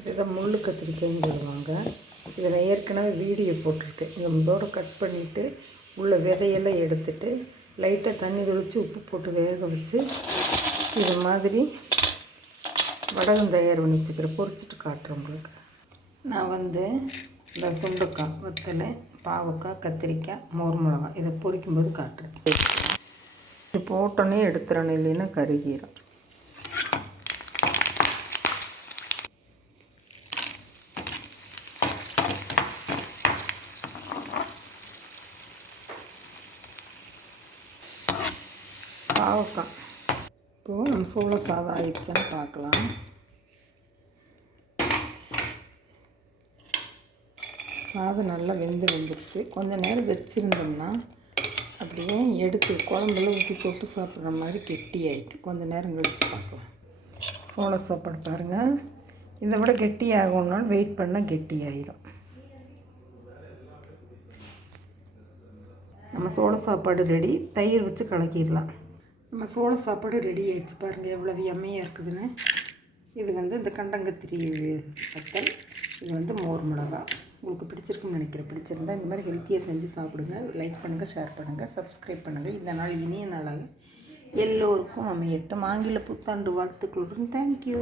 இதுதான் முள் கத்திரிக்காய்ன்னு சொல்லுவாங்க. இதில் ஏற்கனவே வீடியோ போட்டிருக்கேன். இதோட கட் பண்ணிவிட்டு உள்ள விதையெல்லாம் எடுத்துட்டு லைட்டாக தண்ணி தெளித்து உப்பு போட்டு வேக வச்சு இது மாதிரி வடகம் தயார் பண்ணி வச்சுக்கிறேன். பொரிச்சிட்டு காட்டுறேன் உங்களுக்கு. நான் இந்த சுண்டைக்காய், வத்தலை, பாவக்காய், கத்திரிக்காய், மோர் மிளகாய் இதை பொரிக்கும்போது காட்டுறேன். இது போட்டோன்னே எடுத்துடணும், இல்லைன்னா கருகிடும். பாவக்காய் இப்போது நம்ம சோள சாதம் ஆயிடுச்சான்னு பார்க்கலாம். சாதம் நல்லா வெந்துருச்சு. கொஞ்சம் நேரம் வச்சுருந்தோம்னா அப்படியே எடுத்து குழம்புல ஊற்றி தொட்டு சாப்பிட்ற மாதிரி கெட்டியாகிட்டு கொஞ்சம் நேரம் கழித்து பார்க்கலாம். சோள சாப்பாடு பாருங்கள், இதை விட கெட்டியாகணும்னாலும் வெயிட் பண்ணால் கெட்டியாயிடும். நம்ம சோள சாப்பாடு ரெடி. தயிர் வச்சு கலக்கிடலாம். நம்ம சோள சாப்பாடு ரெடி ஆகிடுச்சு. பாருங்கள் எவ்வளோ எம்மையாக இருக்குதுன்னு. இது இந்த கண்டங்கத்திரி வத்தல், இது மோர் மிளகா. உங்களுக்கு பிடிச்சிருக்குன்னு நினைக்கிறேன். பிடிச்சிருந்தால் இந்த மாதிரி ஹெல்த்தியாக செஞ்சு சாப்பிடுங்க. லைக் பண்ணுங்கள், ஷேர் பண்ணுங்கள், சப்ஸ்கிரைப் பண்ணுங்கள். இந்த நாள் இனிய நாளாக எல்லோருக்கும் அமையட்டும். ஆங்கில புத்தாண்டு வாழ்த்துக்களுடன். தேங்க்யூ.